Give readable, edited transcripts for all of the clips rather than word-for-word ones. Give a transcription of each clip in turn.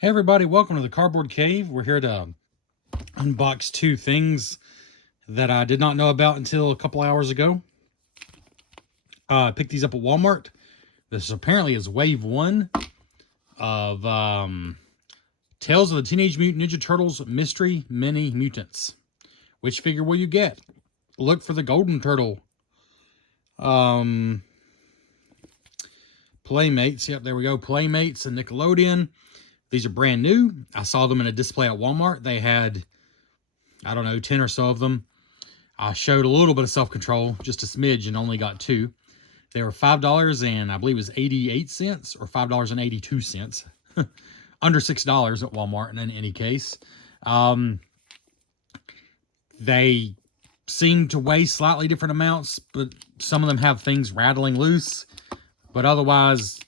Hey everybody, welcome to the Cardboard Cave. We're here to unbox two things that I did not know about until a couple hours ago. I picked these up at Walmart. This apparently is wave one of Tales of the Teenage Mutant Ninja Turtles Mystery Mini Mutants. Which figure will you get? Look for the Golden Turtle. Playmates. Yep, there we go. Playmates and Nickelodeon. These are brand new. I saw them in a display at Walmart. They had, I don't know, 10 or so of them. I showed a little bit of self-control, just a smidge, and only got two. They were $5 and I believe it was 88 cents or $5.82. Under $6 at Walmart in any case. They seem to weigh slightly different amounts, but some of them have things rattling loose. But otherwise,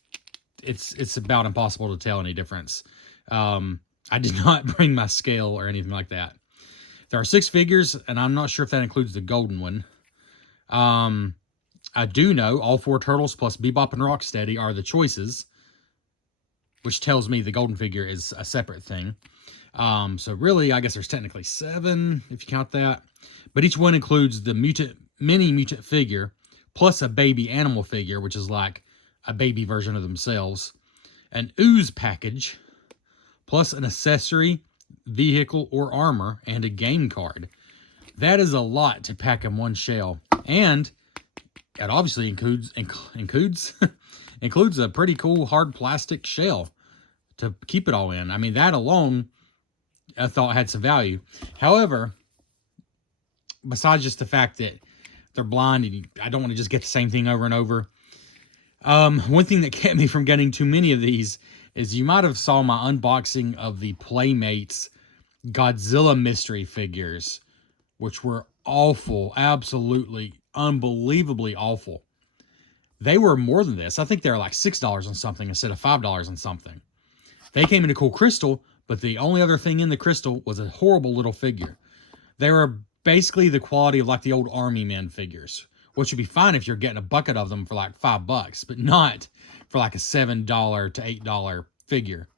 it's about impossible to tell any difference. I did not bring my scale or anything like that. There are 6 figures, and I'm not sure if that includes the golden one. I do know all 4 turtles plus Bebop and Rocksteady are the choices, which tells me the golden figure is a separate thing. So really, I guess there's technically 7 if you count that. But each one includes the mini mutant figure plus a baby animal figure, which is like a baby version of themselves, an ooze package, plus an accessory, vehicle, or armor, and a game card. That is a lot to pack in one shell. And it obviously includes includes a pretty cool hard plastic shell to keep it all in. I mean, that alone, I thought had some value. However, besides just the fact that they're blind and I don't want to just get the same thing over and over. One thing that kept me from getting too many of these is you might have saw my unboxing of the Playmates Godzilla mystery figures, which were awful, absolutely, unbelievably awful. They were more than this. I think they were like $6 on something instead of $5 on something. They came in a cool crystal, but the only other thing in the crystal was a horrible little figure. They were basically the quality of like the old Army Men figures, which would be fine if you're getting a bucket of them for like $5, but not for like a $7 to $8 figure.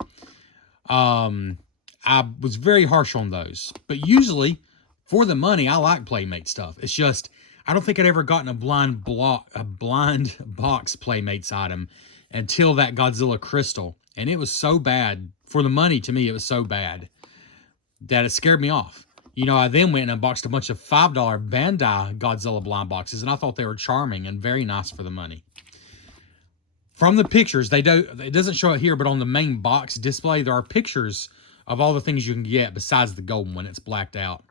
I was very harsh on those, but usually for the money, I like Playmate stuff. It's just, I don't think I'd ever gotten a blind box Playmates item until that Godzilla crystal. And it was so bad for the money. To me, it was so bad that it scared me off. You know, I then went and unboxed a bunch of $5 Bandai Godzilla blind boxes, and I thought they were charming and very nice for the money. From the pictures, it doesn't show it here, but on the main box display, there are pictures of all the things you can get besides the golden one. It's blacked out.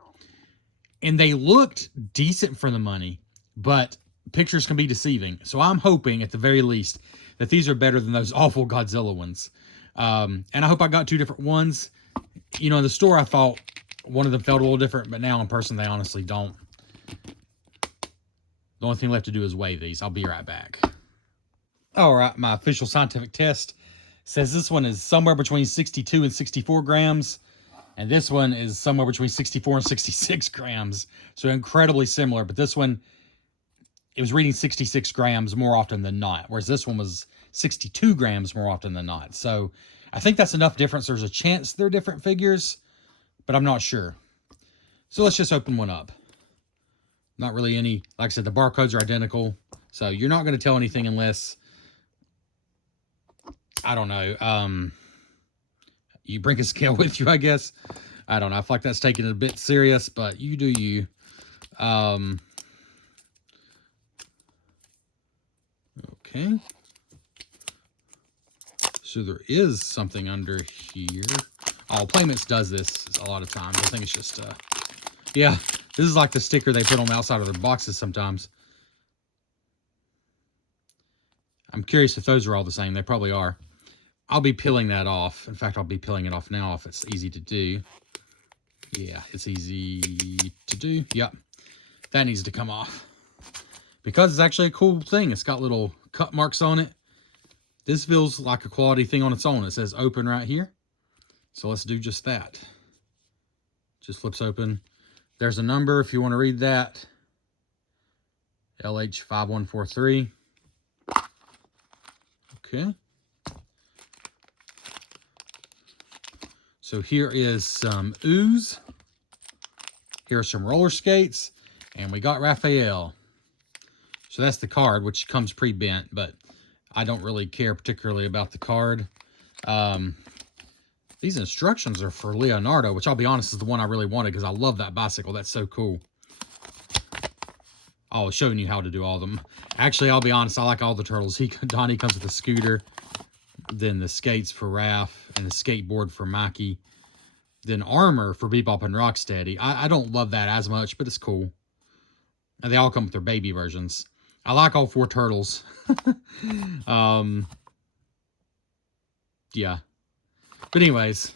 And they looked decent for the money, but pictures can be deceiving. So I'm hoping, at the very least, that these are better than those awful Godzilla ones. And I hope I got 2 different ones. You know, in the store, I thought one of them felt a little different, but now in person, they honestly don't. The only thing left to do is weigh these. I'll be right back. All right, my official scientific test says this one is somewhere between 62 and 64 grams, and this one is somewhere between 64 and 66 grams. So incredibly similar, but this one, it was reading 66 grams more often than not, whereas this one was 62 grams more often than not. So I think that's enough difference. There's a chance they're different figures, but I'm not sure. So let's just open one up. Not really any, like I said, the barcodes are identical. So you're not going to tell anything unless, I don't know, you bring a scale with you, I guess. I don't know. I feel like that's taking it a bit serious, but you do you. Okay. So there is something under here. Oh, Playmates does this a lot of times. I think it's just, yeah, this is like the sticker they put on the outside of their boxes sometimes. I'm curious if those are all the same. They probably are. I'll be peeling that off. In fact, I'll be peeling it off now if it's easy to do. Yeah, it's easy to do. Yep. That needs to come off. Because it's actually a cool thing. It's got little cut marks on it. This feels like a quality thing on its own. It says open right here. So let's do just that. Just flips open. There's a number if you want to read that. LH5143. Okay. So here is some ooze. Here are some roller skates. And we got Raphael. So that's the card, which comes pre-bent, but I don't really care particularly about the card. These instructions are for Leonardo, which I'll be honest is the one I really wanted because I love that bicycle. That's so cool. Oh, showing you how to do all of them. Actually, I'll be honest, I like all the turtles. Donnie comes with a scooter, then the skates for Raph, and the skateboard for Mikey, then armor for Bebop and Rocksteady. I don't love that as much, but it's cool. And they all come with their baby versions. I like all 4 turtles. Yeah. But anyways,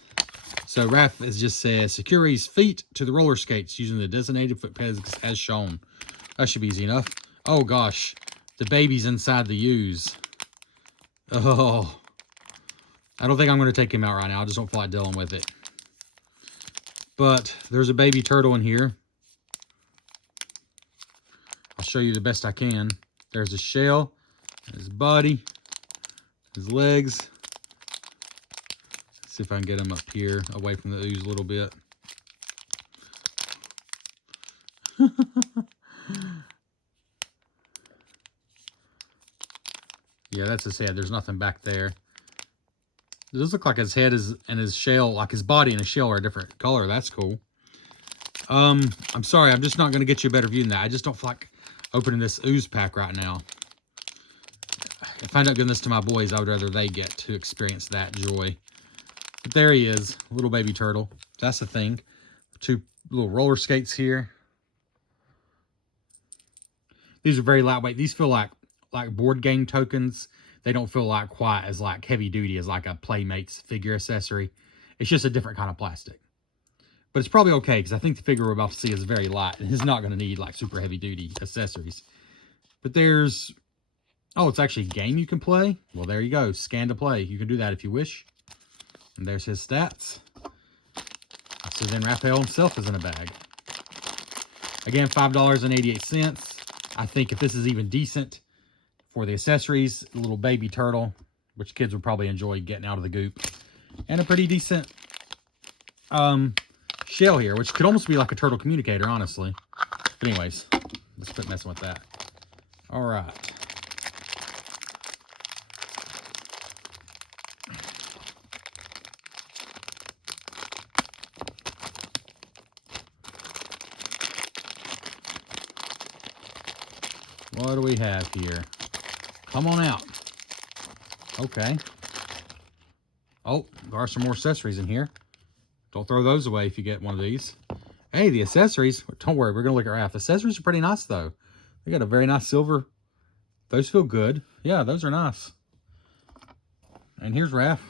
so Raph has just said, secure his feet to the roller skates using the designated foot pegs as shown. That should be easy enough. Oh gosh, the baby's inside the U's. Oh. I don't think I'm going to take him out right now. I just don't feel like dealing with it. But there's a baby turtle in here. I'll show you the best I can. There's his shell, his body, his legs. See if I can get him up here, away from the ooze a little bit. Yeah, that's his head. There's nothing back there. It does look like his head is and his shell, like his body and his shell are a different color. That's cool. I'm sorry, I'm just not going to get you a better view than that. I just don't feel like opening this ooze pack right now. If I end up giving this to my boys, I would rather they get to experience that joy. But there he is, little baby turtle. That's the thing. 2 little roller skates here. These are very lightweight. These feel like board game tokens. They don't feel like quite as like heavy duty as like a Playmates figure accessory. It's just a different kind of plastic. But it's probably okay because I think the figure we're about to see is very light and is not going to need like super heavy duty accessories. But there's, oh, it's actually a game you can play. Well, there you go. Scan to play. You can do that if you wish. And there's his stats. So then Raphael himself is in a bag. Again, $5.88. I think if this is even decent for the accessories, a little baby turtle, which kids would probably enjoy getting out of the goop, and a pretty decent shell here, which could almost be like a turtle communicator, honestly. But anyways, let's quit messing with that. All right. What do we have here? Come on out. Okay. Oh, there are some more accessories in here. Don't throw those away if you get one of these. Hey, the accessories. Don't worry, we're going to look at Raph. The accessories are pretty nice, though. They got a very nice silver. Those feel good. Yeah, those are nice. And here's Raph.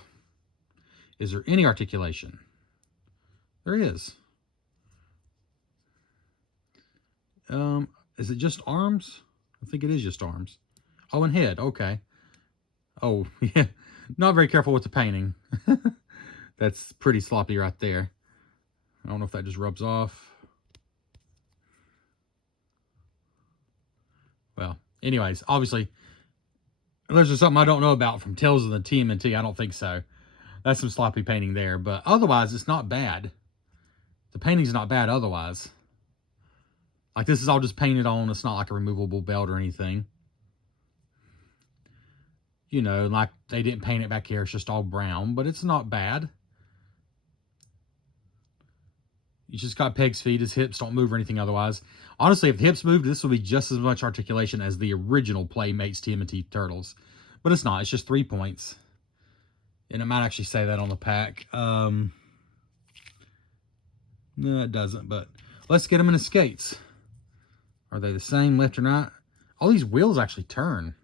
Is there any articulation? There is. Is it just arms? I think it is just arms. Oh, and head. Okay. Oh, yeah. Not very careful with the painting. That's pretty sloppy right there. I don't know if that just rubs off. Well, anyways, obviously, unless there's something I don't know about from Tales of the TMNT, I don't think so. That's some sloppy painting there. But otherwise, it's not bad. The painting's not bad otherwise. Like, this is all just painted on. It's not like a removable belt or anything. You know, like they didn't paint it back here. It's just all brown, but it's not bad. You just got Peg's feet. His hips don't move or anything otherwise. Honestly, if the hips moved, this would be just as much articulation as the original Playmates TMNT Turtles. But it's not. It's just 3 points. And it might actually say that on the pack. No, it doesn't. But let's get them in the skates. Are they the same left and right? All these wheels actually turn.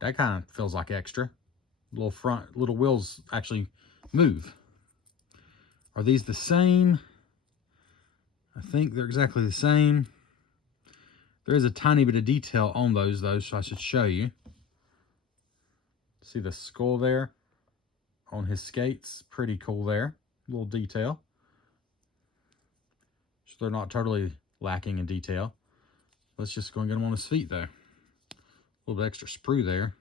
That kind of feels like extra. Little wheels actually move. Are these the same? I think they're exactly the same. There is a tiny bit of detail on those, though, so I should show you. See the skull there on his skates? Pretty cool there. A little detail. So they're not totally lacking in detail. Let's just go and get him on his feet, though. A little bit extra sprue there.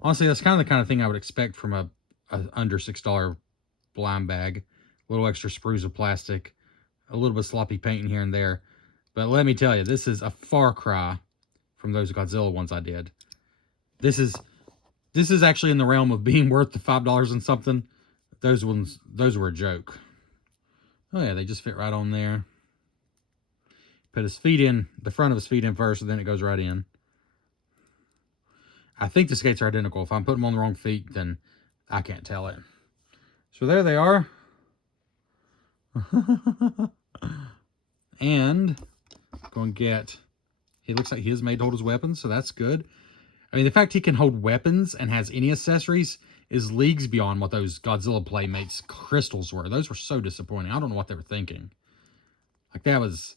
Honestly, that's kind of the thing I would expect from a under $6 blind bag. A little extra sprues of plastic. A little bit of sloppy painting here and there. But let me tell you, this is a far cry from those Godzilla ones I did. This is actually in the realm of being worth the $5 and something. Those ones, those were a joke. Oh yeah, they just fit right on there. Put his feet in, the front of his feet in first, and then it goes right in. I think the skates are identical. If I'm putting them on the wrong feet, then I can't tell it. So there they are. And going to get, he looks like he is made to hold his weapons, so that's good. I mean, the fact he can hold weapons and has any accessories is leagues beyond what those Godzilla Playmates crystals were. Those were so disappointing. I don't know what they were thinking. Like, that was,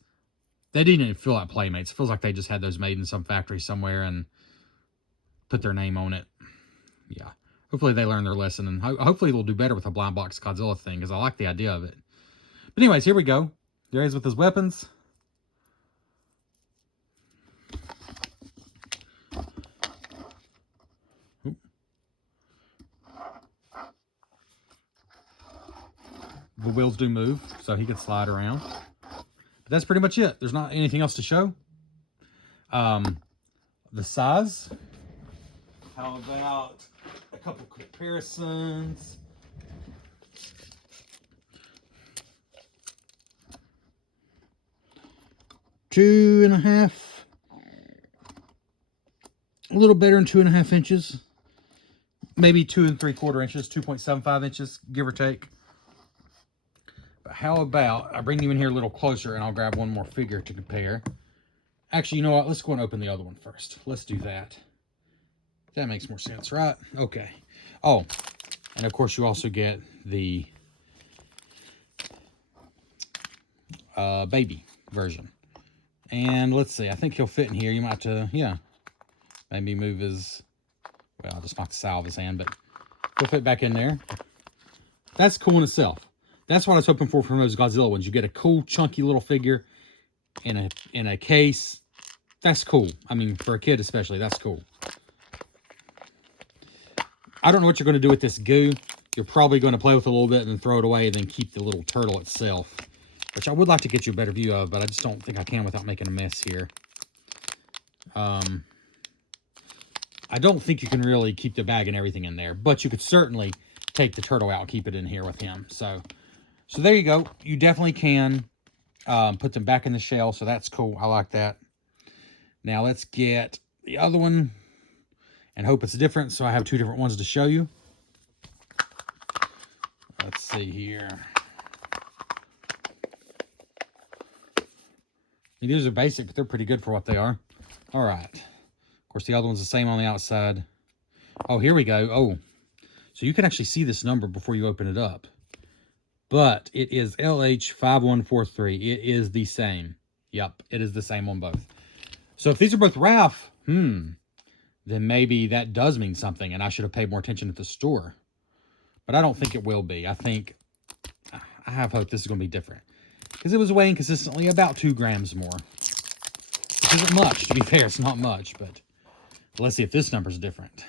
they didn't even feel like Playmates. It feels like they just had those made in some factory somewhere and put their name on it. Yeah. Hopefully they learn their lesson, and hopefully they'll do better with a blind box Godzilla thing, because I like the idea of it. But anyways, here we go. There he is with his weapons. Oop. The wheels do move, so he can slide around. But that's pretty much it. There's not anything else to show. The size. How about a couple comparisons? Two and a half, a little better than 2.5 inches, maybe 2 3/4 inches, 2.75 inches, give or take. But how about I bring you in here a little closer and I'll grab one more figure to compare. Actually, you know what? Let's go and open the other one first. Let's do that. That makes more sense, right? Okay. Oh, and of course you also get the baby version. And let's see, I think he'll fit in here. You might have to, yeah, maybe move his, well, I'll just knock the side of his hand, but he'll fit back in there. That's cool in itself. That's what I was hoping for from those Godzilla ones. You get a cool, chunky little figure in a case. That's cool. I mean, for a kid especially, that's cool. I don't know what you're going to do with this goo. You're probably going to play with it a little bit and then throw it away and then keep the little turtle itself, which I would like to get you a better view of, but I just don't think I can without making a mess here. I don't think you can really keep the bag and everything in there, but you could certainly take the turtle out and keep it in here with him. So there you go. You definitely can put them back in the shell, so that's cool. I like that. Now let's get the other one and hope it's different, so I have two different ones to show you. Let's see here. These are basic, but they're pretty good for what they are. All right. Of course, the other one's the same on the outside. Oh, here we go. Oh, so you can actually see this number before you open it up. But it is LH5143. It is the same. Yep, it is the same on both. So if these are both Ralph, then maybe that does mean something, and I should have paid more attention at the store. But I don't think it will be. I have hope this is going to be different. Because it was weighing consistently about 2 grams more. Which isn't much, to be fair. It's not much, but let's see if this number's different.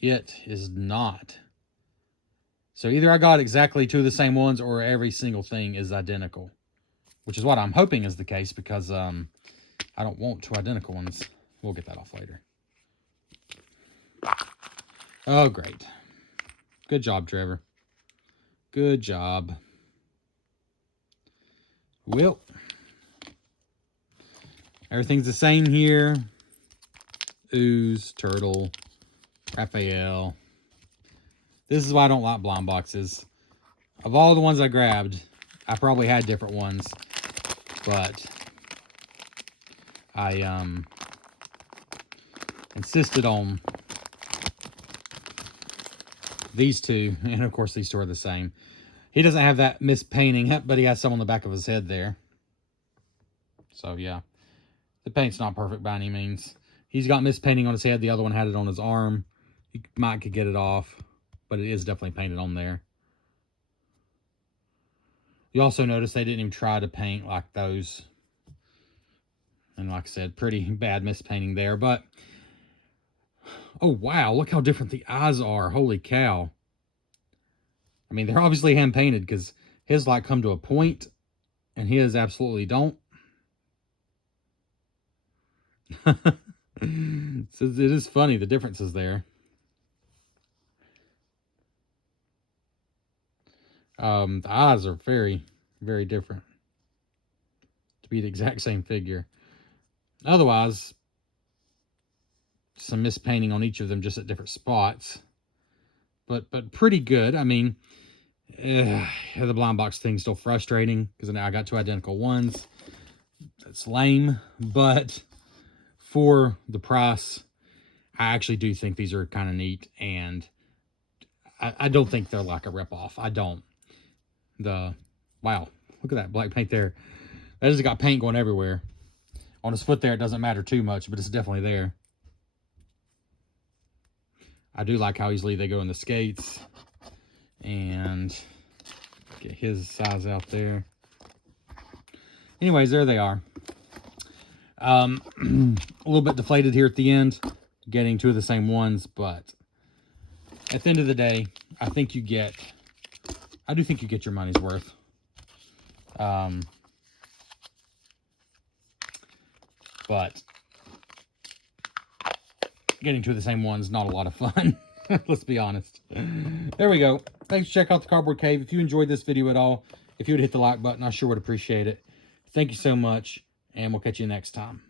It is not. So either I got exactly 2 of the same ones, or every single thing is identical. Which is what I'm hoping is the case, because I don't want 2 identical ones. We'll get that off later. Oh, great. Good job, Trevor. Good job. Well, everything's the same here. Ooze, Turtle, Raphael. This is why I don't like blind boxes. Of all the ones I grabbed, I probably had different ones, but I insisted on these 2, and of course these 2 are the same. He doesn't have that mispainting, but he has some on the back of his head there. So yeah, the paint's not perfect by any means. He's got mispainting on his head. The other one had it on his arm. You could get it off, but it is definitely painted on there. You also notice they didn't even try to paint like those. And like I said, pretty bad mispainting there. But Oh, wow. Look how different the eyes are. Holy cow. I mean, they're obviously hand-painted because his, like, come to a point, and his absolutely don't. So it is funny, the differences there. The eyes are very, very different to be the exact same figure. Otherwise, some mispainting on each of them just at different spots. But pretty good. I mean, the blind box thing's still frustrating because now I got two identical ones. That's lame, but for the price, I actually do think these are kind of neat, and I don't think they're like a ripoff. I don't. Wow, look at that black paint there. That has got paint going everywhere. On his foot there, it doesn't matter too much, but it's definitely there. I do like how easily they go in the skates. And get his size out there. Anyways, there they are. A little bit deflated here at the end, getting two of the same ones, but at the end of the day, I do think you get your money's worth. But getting two of the same ones, not a lot of fun. Let's be honest. There we go. Thanks for checking out the Cardboard Cave. If you enjoyed this video at all, if you would hit the like button, I sure would appreciate it. Thank you so much, and we'll catch you next time.